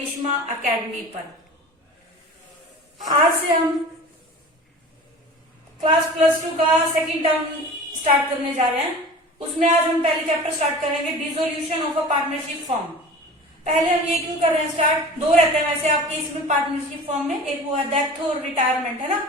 करिश्मा academy पर। आज से हम क्लास +2 का सेकंड टर्म स्टार्ट करने जा रहे हैं। उसमें आज हम पहले चैप्टर स्टार्ट करेंगे, dissolution of a partnership form. पहले हम ये क्यों कर रहे हैं स्टार्ट, दो रहते हैं वैसे आपके इसमें पार्टनरशिप फॉर्म में, एक वो है डेथ और रिटायरमेंट, है ना,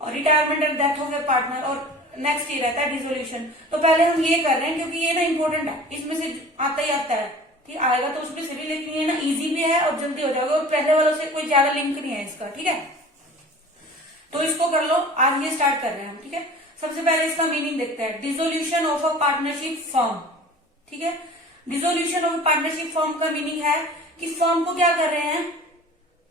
और retirement and death of A partner, और नेक्स्ट ये रहता है डिसोल्यूशन। तो पहले हम ये कर रहे हैं क्योंकि ये ना इंपॉर्टेंट है, इसमें से आता ही आता है, ठीक आएगा तो उसमें से भी, लेकिन ये ना इजी भी है और जल्दी हो जाएगा और पहले वालों से कोई ज्यादा लिंक नहीं है इसका, ठीक है। तो इसको कर लो, आज ये स्टार्ट कर रहे हैं हम, ठीक है। सबसे पहले इसका मीनिंग देखते हैं, dissolution of a partnership form, ठीक है। Dissolution of a partnership form का मीनिंग है कि फॉर्म को क्या कर रहे हैं,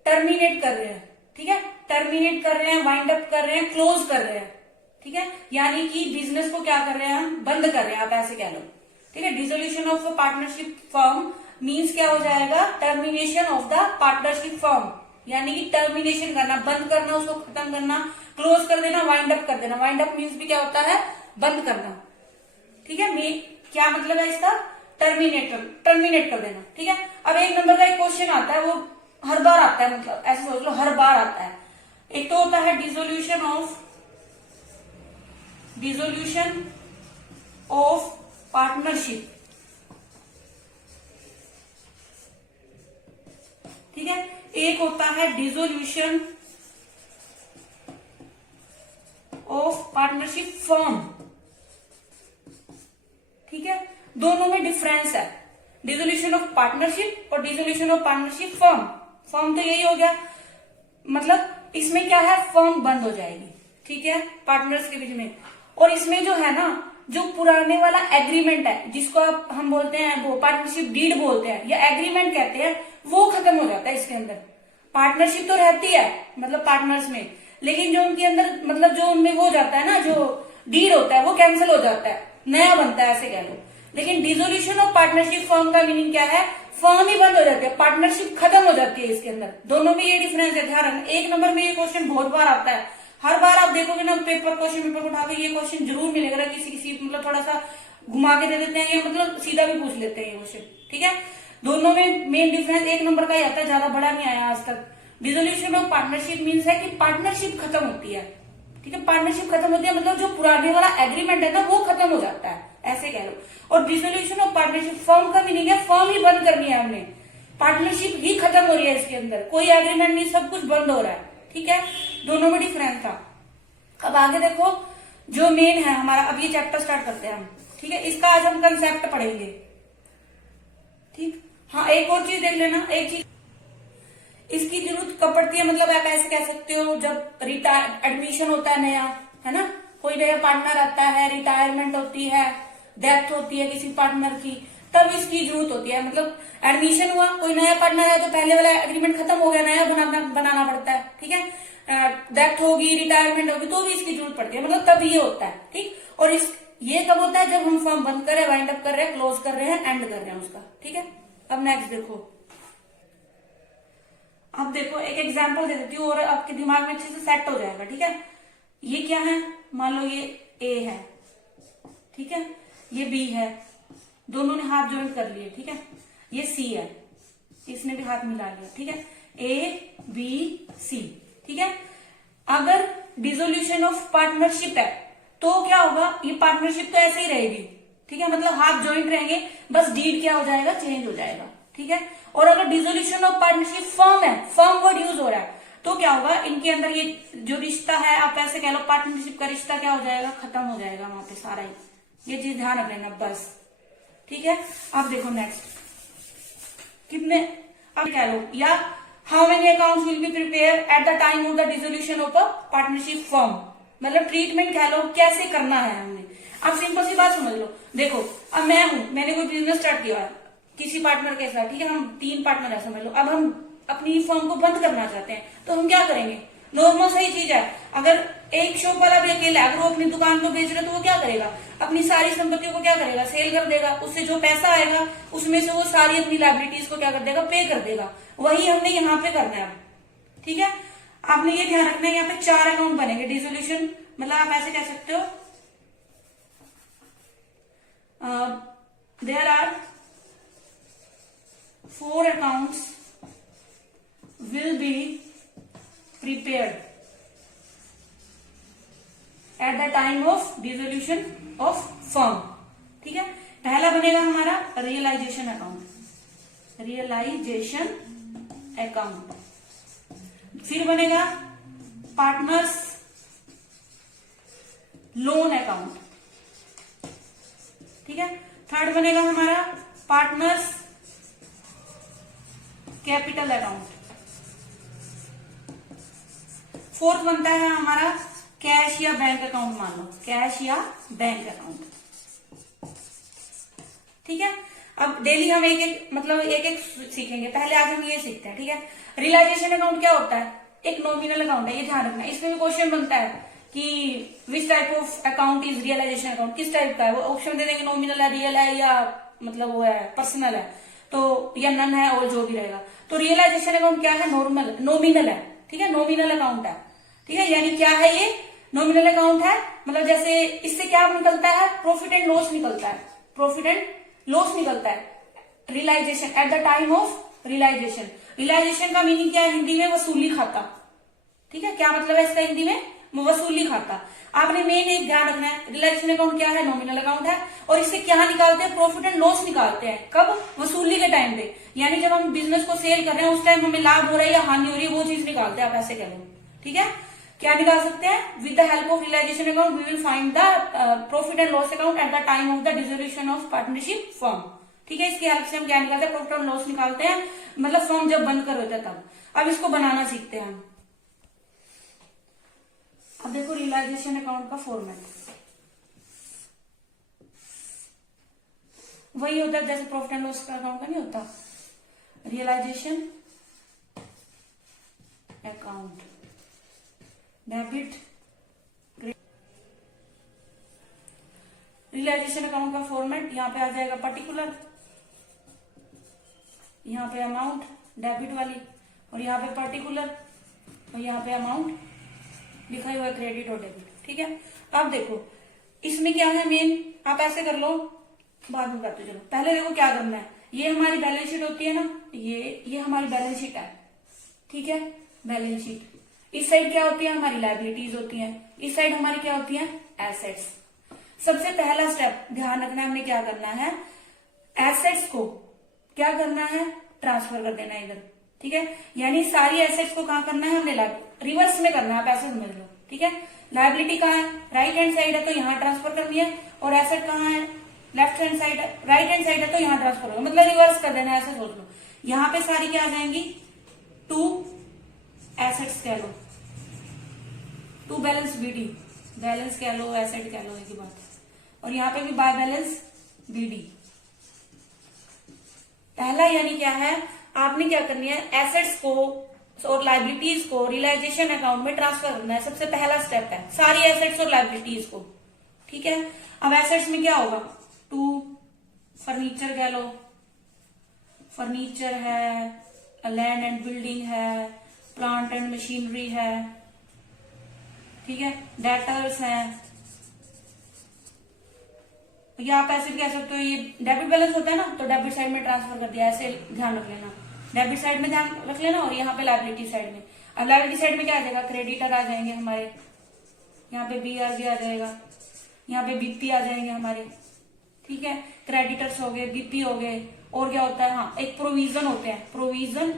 टर्मिनेट कर रहे हैं, ठीक है। टर्मिनेट कर रहे हैं, वाइंड अप कर रहे हैं, क्लोज कर रहे हैं, ठीक है। यानी कि बिजनेस को क्या कर रहे हैं, हम बंद कर रहे हैं, आप ऐसे कह लो, ठीक है। Dissolution of a partnership form means क्या हो जाएगा, termination of the partnership form, यानी कि टर्मिनेशन करना, बंद करना, उसको खत्म करना, क्लोज कर देना, वाइंड अप कर देना। वाइंड अप मीन्स भी क्या होता है, बंद करना, ठीक है। क्या मतलब है इसका, टर्मिनेट कर देना, ठीक है। अब एक नंबर का एक क्वेश्चन आता है, वो हर बार आता है, मतलब ऐसे सोच लो हर बार आता है। एक तो होता है डिसोल्यूशन ऑफ पार्टनरशिप, ठीक है। एक होता है डिसोल्यूशन ऑफ पार्टनरशिप फॉर्म, ठीक है। दोनों में डिफरेंस है, डिसोल्यूशन ऑफ पार्टनरशिप और dissolution of partnership form. Form तो यही हो गया, मतलब इसमें क्या है, फॉर्म बंद हो जाएगी, ठीक है, पार्टनर्स के बीच में। और इसमें जो है ना, जो पुराने वाला एग्रीमेंट है, जिसको हम बोलते हैं, वो पार्टनरशिप डीड बोलते हैं या एग्रीमेंट कहते हैं, वो खत्म हो जाता है इसके अंदर। पार्टनरशिप तो रहती है मतलब पार्टनर्स में, लेकिन जो उनके अंदर मतलब जो उनमें वो जाता है ना, जो डीड होता है वो कैंसिल हो जाता है, नया बनता है, ऐसे कह लो। लेकिन डिसोल्यूशन ऑफ पार्टनरशिप फॉर्म का मीनिंग क्या है, फॉर्म ही बंद हो जाती है, पार्टनरशिप खत्म हो जाती है इसके अंदर। दोनों में ये डिफरेंस है, ध्यान रखना। एक नंबर में ये क्वेश्चन बहुत बार आता है, हर बार आप देखोगे ना क्वेश्चन पेपर को उठा के ये क्वेश्चन जरूर मिलेगा, किसी किसी मतलब थोड़ा सा घुमा के दे देते हैं, ये मतलब सीधा भी पूछ लेते हैं ये क्वेश्चन, ठीक है। दोनों में मेन डिफरेंस एक नंबर का ही आता है, ज्यादा बड़ा नहीं आया आज तक। डिसोल्यूशन ऑफ पार्टनरशिप मीन्स है कि पार्टनरशिप खत्म होती है, ठीक है। पार्टनरशिप खत्म होती है मतलब जो पुराने वाला एग्रीमेंट है ना, वो खत्म हो जाता है, ऐसे कह लो। और डिसोल्यूशन ऑफ पार्टनरशिप फॉर्म का मीनिंग है, फॉर्म ही बंद करनी है हमने, पार्टनरशिप ही खत्म हो रही है इसके अंदर, कोई एग्रीमेंट नहीं, सब कुछ बंद हो रहा है, ठीक है। दोनों में डिफरेंस था। अब आगे देखो, जो मेन है हमारा, अब ये चैप्टर स्टार्ट करते हैं हम, ठीक है। इसका आज हम कंसेप्ट पढ़ेंगे, ठीक। हाँ, एक और चीज देख लेना, एक चीज इसकी जरूरत कब पड़ती है, मतलब आप ऐसे कह सकते हो, जब एडमिशन होता है नया, है ना, कोई नया पार्टनर आता है, रिटायरमेंट होती है, डेथ होती है किसी पार्टनर की, तब इसकी जरूरत होती है। मतलब एडमिशन हुआ, कोई नया पार्टनर है तो पहले वाला एग्रीमेंट खत्म हो गया, नया बनाना पड़ता है, ठीक है। डेथ होगी, रिटायरमेंट होगी, तो भी इसकी जरूरत पड़ती है, मतलब तब ये होता है, ठीक। और ये कब होता है, जब हम फॉर्म बंद कर रहे हैं, वाइंड अप कर रहे हैं, क्लोज कर रहे हैं, एंड कर रहे हैं उसका, ठीक है। अब नेक्स्ट देखो, अब देखो एक एग्जांपल दे देती हूँ और आपके दिमाग में अच्छे से सेट हो जाएगा, ठीक है। ये क्या है, मान लो ये ए है, ठीक है, ये बी है, दोनों ने हाथ ज्वाइन कर लिए, ठीक है। ये सी है, इसने भी हाथ मिला लिया, ठीक है, ए बी सी, ठीक है। अगर डिसोल्यूशन ऑफ पार्टनरशिप है तो क्या होगा, ये पार्टनरशिप तो ऐसे ही रहेगी, ठीक है, मतलब हाथ ज्वाइंट रहेंगे, बस डीड क्या हो जाएगा, चेंज हो जाएगा, ठीक है। और अगर डिसोल्यूशन ऑफ पार्टनरशिप फॉर्म है, फॉर्म वर्ड यूज हो रहा है, तो क्या होगा, इनके अंदर ये जो रिश्ता है, आप ऐसे कह लो, पार्टनरशिप का रिश्ता क्या हो जाएगा, खत्म हो जाएगा वहां पे सारा ही, ये चीज ध्यान रख लेना बस, ठीक है। अब देखो नेक्स्ट, कितने, अब कह लो, या how many accounts will be prepare eight the time of the dissolution of a partnership form, मतलब ट्रीटमेंट कह लो, कैसे करना है हमने। अब सिंपल सी बात समझ लो, देखो अब मैं हूं, मैंने कोई बिजनेस स्टार्ट किया है किसी पार्टनर के साथ, ठीक है, हम 3 पार्टनर है समझ लो। अब हम अपनी फर्म को बंद करना चाहते हैं, तो हम क्या करेंगे, नॉर्मल सही चीज है। अगर एक शॉप वाला भी अकेला, अगर वो अपनी दुकान को बेच रहा है तो वो क्या करेगा, अपनी सारी संपत्तियों को क्या करेगा, सेल कर देगा, उससे जो पैसा आएगा उसमें से वो सारी अपनी लायबिलिटीज को क्या कर देगा, पे कर देगा। वही हमने यहाँ पे करना है, ठीक है। आपने ये ध्यान रखना है, यहाँ पे 4 अकाउंट बनेंगे, डिसोल्यूशन मतलब आप ऐसे कह सकते हो, there are 4 accounts will be prepared at the time of dissolution of firm। ठीक है, पहला बनेगा हमारा रियलाइजेशन अकाउंट, रियलाइजेशन अकाउंट। फिर बनेगा पार्टनर्स लोन अकाउंट। ठीक है, थर्ड बनेगा हमारा पार्टनर्स कैपिटल अकाउंट। फोर्थ बनता है हमारा कैश या बैंक अकाउंट, मान लो कैश या बैंक अकाउंट। ठीक है, अब डेली हम एक एक मतलब एक एक सीखेंगे। पहले आज हम ये सीखते हैं। ठीक है, रियलाइजेशन अकाउंट क्या होता है? एक नॉमिनल अकाउंट है, ये ध्यान रखना। इसमें भी क्वेश्चन बनता है कि which type of account is realisation account, किस टाइप का है। वो ऑप्शन दे देंगे, नॉमिनल है, रियल है, या मतलब वो है पर्सनल है, तो या नन है, और जो भी रहेगा। तो रियलाइजेशन अकाउंट क्या है? नॉर्मल नॉमिनल है। ठीक है, नॉमिनल अकाउंट है। ठीक है, यानी क्या है ये? नॉमिनल अकाउंट है। मतलब जैसे इससे क्या निकलता है? प्रॉफिट एंड लॉस निकलता है, प्रॉफिट एंड लॉस निकलता है। Realisation at the time of realisation. Realisation का मीनिंग क्या है हिंदी में? वसूली खाता। ठीक है, क्या मतलब है इसका हिंदी में? वसूली खाता। आपने मेन एक ध्यान रखना है, रियलाइजेशन अकाउंट क्या है? नॉमिनल अकाउंट है। और इससे क्या निकालते हैं? प्रॉफिट एंड लॉस निकालते हैं। कब? वसूली के टाइम पे, यानी जब हम बिजनेस को सेल कर रहे हैं उस टाइम हमें लाभ हो रहा है या हानि हो रही है, वो चीज निकालते हैं। आप ऐसे कह लो। ठीक है, क्या निकाल सकते हैं? With the help of realisation account we will find the profit and loss account at the time of the dissolution of partnership firm. ठीक है, इसकी हेल्प से हम क्या निकालते हैं? प्रॉफिट एंड लॉस निकालते हैं, मतलब फर्म जब बंद कर होता है तब। अब इसको बनाना सीखते हैं हम। अब देखो रियलाइजेशन अकाउंट का फॉर्मेट वही होता है जैसे प्रॉफिट एंड लॉस का अकाउंट का नहीं होता। Realisation account, debit, realisation account का फॉर्मेट यहाँ पे आ जाएगा पर्टिकुलर, यहाँ पे अमाउंट डेबिट वाली, और यहाँ पे पर्टिकुलर, और यहाँ पे अमाउंट लिखा हुआ है क्रेडिट और डेबिट। ठीक है, अब देखो इसमें क्या है मेन, आप ऐसे कर लो, बाद में करते चलो। पहले देखो क्या करना है। ये हमारी बैलेंस शीट होती है ना, ये हमारी बैलेंस शीट है। ठीक है, बैलेंस शीट। इस साइड क्या होती है? हमारी लायबिलिटीज होती हैं। इस साइड हमारी क्या होती है? एसेट्स। सबसे पहला स्टेप ध्यान रखना है, हमने क्या करना है? एसेट्स को क्या करना है? ट्रांसफर कर देना है इधर। ठीक है, यानी सारी एसेट्स को कहाँ करना है? हमने रिवर्स में करना है, आप ऐसे समझ लो। ठीक है, लायबिलिटी कहाँ है? राइट हैंड साइड है तो यहाँ ट्रांसफर करनी है, और एसेट कहाँ है? लेफ्ट हैंड साइड है, राइट हैंड साइड है तो यहाँ ट्रांसफर होगा, मतलब रिवर्स कर देना है, ऐसे सोच लो। यहाँ पे सारी क्या आ जाएंगी? टू एसेट्स कह लो, टू बैलेंस बीडी, बैलेंस कह लो, एसेट कह लो, एक ही बात। और यहाँ पे भी बाय बैलेंस बीडी। पहला यानी क्या है? आपने क्या करनी है? एसेट्स को और लाइबिलिटीज को रियलाइजेशन अकाउंट में ट्रांसफर करना है। सबसे पहला स्टेप है सारी एसेट्स और लाइबिलिटीज को। ठीक है, अब एसेट्स में क्या होगा? टू फर्नीचर कह लो, फर्नीचर है, लैंड एंड बिल्डिंग है, प्लांट एंड मशीनरी है। ठीक है, डेटर्स है, या आप ऐसे भी कह सकते हो ये डेबिट बैलेंस होता है ना, तो डेबिट साइड में ट्रांसफर कर दिया, ऐसे ध्यान रख लेना। डेबिट साइड में ध्यान रख लेना, और यहाँ पे लायबिलिटी साइड में। अब लायबिलिटी साइड में क्या आ जाएगा? क्रेडिटर आ जाएंगे हमारे, यहाँ पे बीआरबी आ जाएगा, यहाँ पे बीपी आ जाएंगे हमारे। ठीक है, क्रेडिटर्स हो गए, बीपी हो गए, और क्या होता है? हाँ, एक प्रोविजन होते हैं, प्रोविजन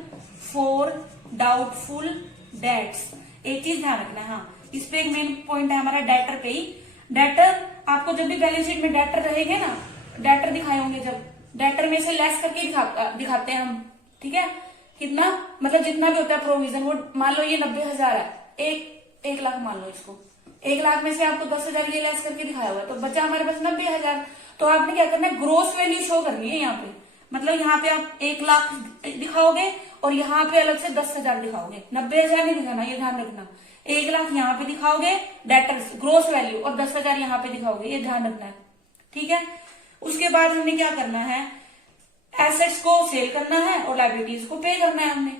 फॉर डाउटफुल डेट्स। एक चीज ध्यान रखना है, हाँ, इस पे एक मेन पॉइंट है हमारा डेटर पे ही। डेटर आपको जब भी बैलेंस शीट में डेटर रहेंगे ना, डेटर दिखाए होंगे, जब डेटर में से लेस करके दिखाते हैं हम। ठीक है, कितना मतलब जितना भी होता है प्रोविजन, वो मान लो ये 90,000 है, एक लाख मान लो इसको, 1 लाख में से आपको 10,000 ये लेस करके दिखाया हुआ, तो बचा हमारे पास 90,000। तो आपने क्या करना है? ग्रोस वैल्यू शो करनी है यहाँ पे, मतलब यहाँ पे आप 1 लाख दिखाओगे और यहाँ पे अलग से 10,000 दिखाओगे, 90,000 नहीं दिखाना, ये ध्यान रखना। 1 लाख यहाँ पे दिखाओगे डेटर्स ग्रोस वैल्यू, और 10,000 यहाँ पे दिखाओगे, ये ध्यान रखना है। ठीक है, उसके बाद हमने क्या करना है? एसेट्स को सेल करना है और लायबिलिटीज को पे करना है हमने।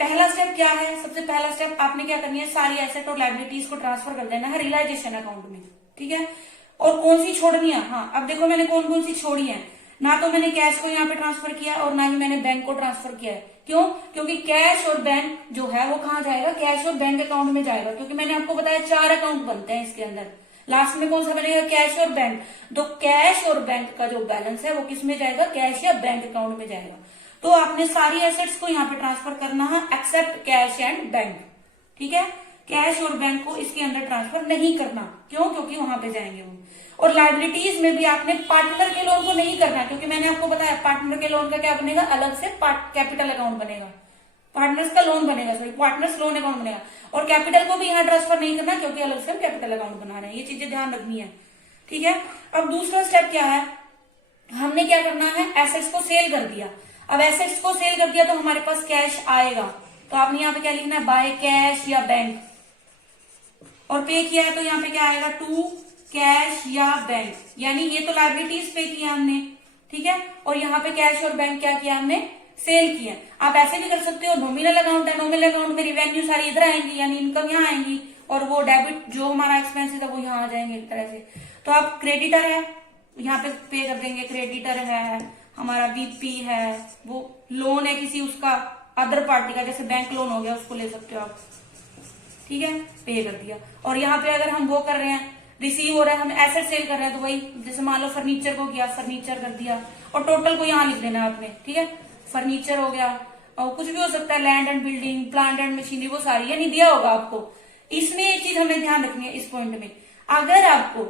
पहला स्टेप क्या है? सबसे पहला स्टेप आपने क्या करनी है? सारी एसेट और लायबिलिटीज को ट्रांसफर कर देना है रियलाइजेशन अकाउंट में। ठीक है, और कौन सी छोड़नी है? हाँ, अब देखो मैंने कौन कौन सी छोड़ी है। ना तो मैंने कैश को यहाँ पे ट्रांसफर किया, और ना ही मैंने बैंक को ट्रांसफर किया है। क्यों? क्योंकि कैश और बैंक जो है वो कहाँ जाएगा? कैश और बैंक अकाउंट में जाएगा, क्योंकि मैंने आपको बताया 4 अकाउंट बनते हैं इसके अंदर। लास्ट में कौन सा बनेगा? कैश और बैंक। तो कैश और बैंक का जो बैलेंस है वो किस में जाएगा? कैश या बैंक अकाउंट में जाएगा। तो आपने सारी एसेट्स को यहाँ पे ट्रांसफर करना है एक्सेप्ट कैश एंड बैंक। ठीक है, कैश और बैंक को इसके अंदर ट्रांसफर नहीं करना। क्यों? क्योंकि वहां पे जाएंगे वो। और लायबिलिटीज में भी आपने पार्टनर के लोन को नहीं करना, क्योंकि मैंने आपको बताया पार्टनर के लोन का क्या बनेगा? अलग से कैपिटल अकाउंट बनेगा, पार्टनर्स का लोन बनेगा, सॉरी पार्टनर्स लोन अकाउंट बनेगा। और कैपिटल को भी यहाँ ट्रांसफर नहीं करना, क्योंकि अलग से हम कैपिटल अकाउंट बना रहे हैं। ये चीजें ध्यान रखनी है। ठीक है, अब दूसरा स्टेप क्या है? हमने क्या करना है? एसेट्स को सेल कर दिया। अब एसेट्स को सेल कर दिया तो हमारे पास कैश आएगा, तो आपने यहाँ पे क्या लिखना है? बाय कैश या बैंक। और पे किया है तो यहाँ पे क्या आएगा? टू कैश या बैंक। यानी ये तो लायबिलिटीज पे किया हमने, ठीक है, और यहाँ पे कैश और बैंक क्या किया हमने? सेल किया। आप ऐसे भी कर सकते हो, नॉमिनल अकाउंट है, नॉमिनल अकाउंट में रिवेन्यू सारी इधर आएंगी, यानी इनकम यहाँ आएंगी, और वो डेबिट जो हमारा एक्सपेंसेस है वो यहाँ आ जाएंगे एक तरह से। तो आप क्रेडिटर है, यहाँ पे कर देंगे, क्रेडिटर है हमारा, बीपी है, वो लोन है किसी उसका अदर पार्टी का, जैसे बैंक लोन हो गया, उसको ले सकते हो आप। ठीक है, पे कर दिया। और यहाँ पे अगर हम वो कर रहे हैं, रिसीव हो रहा है, हम एसेट सेल कर रहे हैं, तो वही जैसे मान लो फर्नीचर को किया, फर्नीचर कर दिया, और टोटल को यहाँ लिख देना आपने। ठीक है, फर्नीचर हो गया, और कुछ भी हो सकता है, land and building, plant and machinery, वो सारी यानी दिया होगा आपको। इसमें एक चीज हमें ध्यान रखनी है इस पॉइंट में, अगर आपको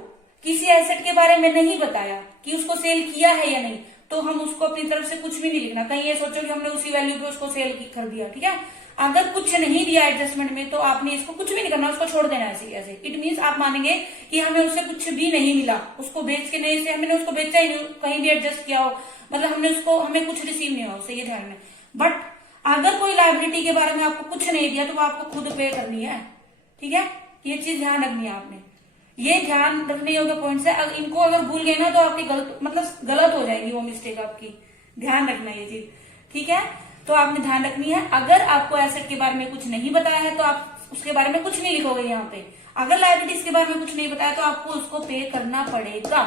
किसी एसेट के बारे में नहीं बताया कि उसको सेल किया है या नहीं, तो हम उसको अपनी तरफ से कुछ भी नहीं लिखना। कहीं ये सोचो कि हमने उसी वैल्यू पे उसको सेल कर दिया। ठीक है, अगर कुछ नहीं दिया एडजस्टमेंट में तो आपने इसको कुछ भी नहीं करना, उसको छोड़ देना ऐसे कैसे। इट मीन्स आप मानेंगे कि हमें उससे कुछ भी नहीं मिला, उसको बेच के नहीं से हमने उसको बेचा ही नहीं, कहीं भी एडजस्ट किया हो, मतलब हमने उसको, हमें कुछ रिसीव नहीं हुआ उससे, ये ध्यान में। बट अगर कोई लायबिलिटी के बारे में आपको कुछ नहीं दिया तो वो आपको खुद पे करनी है। ठीक है, ये चीज ध्यान रखनी है आपने। ये ध्यान रखने योग्य पॉइंट्स है, अगर इनको अगर भूल गए ना तो आपकी गलत हो जाएगी वो मिस्टेक आपकी। ध्यान रखना ये चीज। ठीक है, तो आपने ध्यान रखनी है। अगर आपको एसेट के बारे में कुछ नहीं बताया है तो आप उसके बारे में कुछ नहीं लिखोगे यहाँ पे। अगर लायबिलिटीज के बारे में कुछ नहीं बताया तो आपको उसको पे करना पड़ेगा।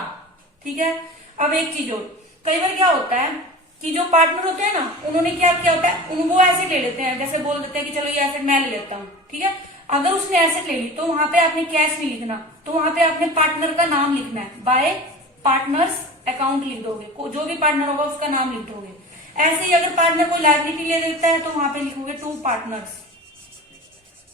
ठीक है, अब एक चीज और, कई बार क्या होता है कि जो पार्टनर होते हैं ना, उन्होंने क्या किया होता है, वो एसेट ले लेते हैं, जैसे बोल देते हैं कि चलो ये एसेट मैं ले लेता हूँ। ठीक है, अगर उसने एसेट ले ली तो वहां पे आपने कैश नहीं लिखना, तो वहां पे आपने पार्टनर का नाम लिखना है, बाय पार्टनर्स अकाउंट लिख दोगे, जो भी पार्टनर होगा उसका नाम लिख दोगे। ऐसे ही अगर पार्टनर कोई लायबिलिटी ले लेता है तो वहां पे लिखोगे टू पार्टनर्स।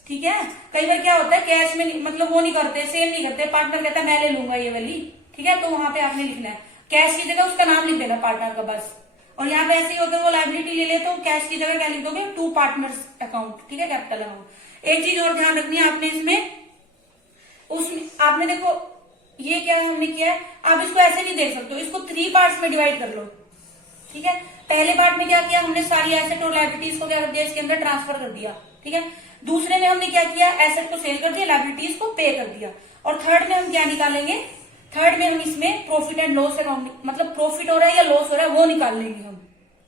ठीक है, कई बार क्या होता है कैश में मतलब वो नहीं करते, सेल नहीं करते, पार्टनर कहता है मैं ले लूंगा ये वाली। ठीक है, तो वहां पे आपने लिखना है, कैश की जगह उसका नाम लिख देना पार्टनर का बस। और यहाँ पे ऐसे ही होकर वो लायबिलिटी ले लेते हो, कैश की जगह क्या लिख दोगे? To partners account. ठीक है, कैपिटल अकाउंट। एक चीज और ध्यान रखनी है आपने इसमें, उसमें आपने देखो ये क्या हमने किया है, आप इसको ऐसे नहीं देख सकते हो, इसको 3 पार्ट्स में डिवाइड कर लो। ठीक है, पहले पार्ट में क्या किया हमने, सारी एसेट और लायबिलिटीज को क्या कर दिया, इसके अंदर ट्रांसफर कर दिया। ठीक है, दूसरे में हमने क्या किया, एसेट को सेल कर दिया, लायबिलिटीज को पे कर दिया। और थर्ड में हम क्या निकालेंगे, थर्ड में हम इसमें प्रॉफिट एंड लॉस अकाउंट, मतलब प्रॉफिट हो रहा है या लॉस हो रहा है वो निकाल लेंगे हम।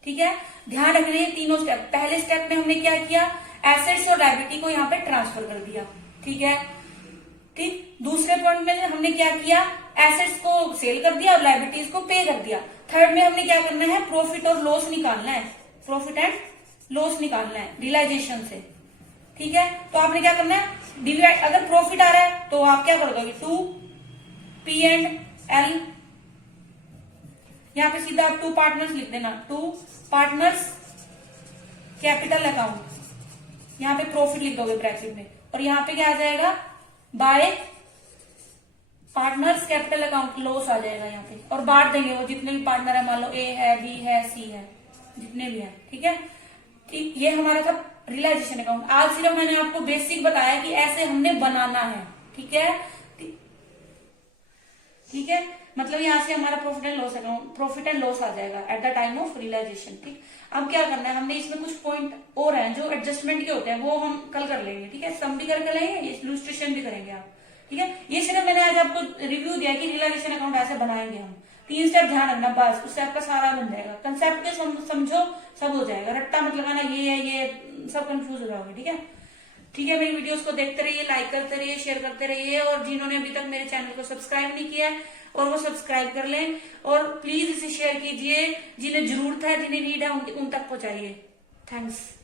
ठीक है, ध्यान रखना है तीनों स्टेप। पहले स्टेप में हमने क्या किया, एसेट्स और लायबिलिटी को यहाँ पे ट्रांसफर कर दिया। ठीक है, ठीक, दूसरे पॉइंट में हमने क्या किया, एसेट्स को सेल कर दिया और लायबिलिटीज को पे कर दिया। थर्ड में हमने क्या करना है, प्रॉफिट और लॉस निकालना है, प्रॉफिट एंड लॉस निकालना है रियलाइजेशन से। ठीक है, तो आपने क्या करना है, डिवाइड, अगर प्रॉफिट आ रहा है तो आप क्या कर दोगे, टू पी एंड एल, यहाँ पे सीधा आप टू पार्टनर्स लिख देना, टू पार्टनर्स कैपिटल अकाउंट, यहाँ पे प्रॉफिट लिख दोगे ब्रैकेट में, और यहाँ पे क्या आ जाएगा, by partners capital account, loss आ जाएगा यहाँ पे। और बांट देंगे वो जितने भी पार्टनर है, मान लो ए है, बी है, सी है, जितने भी है। ठीक है, ठीक, ये हमारा था रियलाइजेशन अकाउंट। आज सिर्फ मैंने आपको बेसिक बताया कि ऐसे हमने बनाना है। ठीक है, ठीक है, मतलब यहाँ से हमारा profit and loss account, profit and loss आ जाएगा at the time of realisation. ठीक, अब क्या करना है, हमने इसमें कुछ पॉइंट और हैं जो एडजस्टमेंट के होते हैं, वो हम कल कर लेंगे। ठीक है, सम भी करके लेंगे, इलस्ट्रेशन भी करेंगे आप। ठीक है, ये सिर्फ मैंने आज आपको रिव्यू दिया कि रियलाइजेशन अकाउंट ऐसे बनाएंगे हम। 3 स्टेप ध्यान रखना बस, उससे आपका सारा बन जाएगा। कंसेप्ट के समझो, सब हो जाएगा, रट्टा मत लगाना ये है ये, सब कंफ्यूज हो जाओगे। ठीक है, ठीक है, मेरी वीडियोस को देखते रहिए, लाइक करते रहिए, शेयर करते रहिए, और जिन्होंने अभी तक मेरे चैनल को सब्सक्राइब नहीं किया है और वो सब्सक्राइब कर लें, और प्लीज इसे शेयर कीजिए, जिन्हें जरूरत है, जिन्हें नीड है उन तक पहुंचाइए। थैंक्स।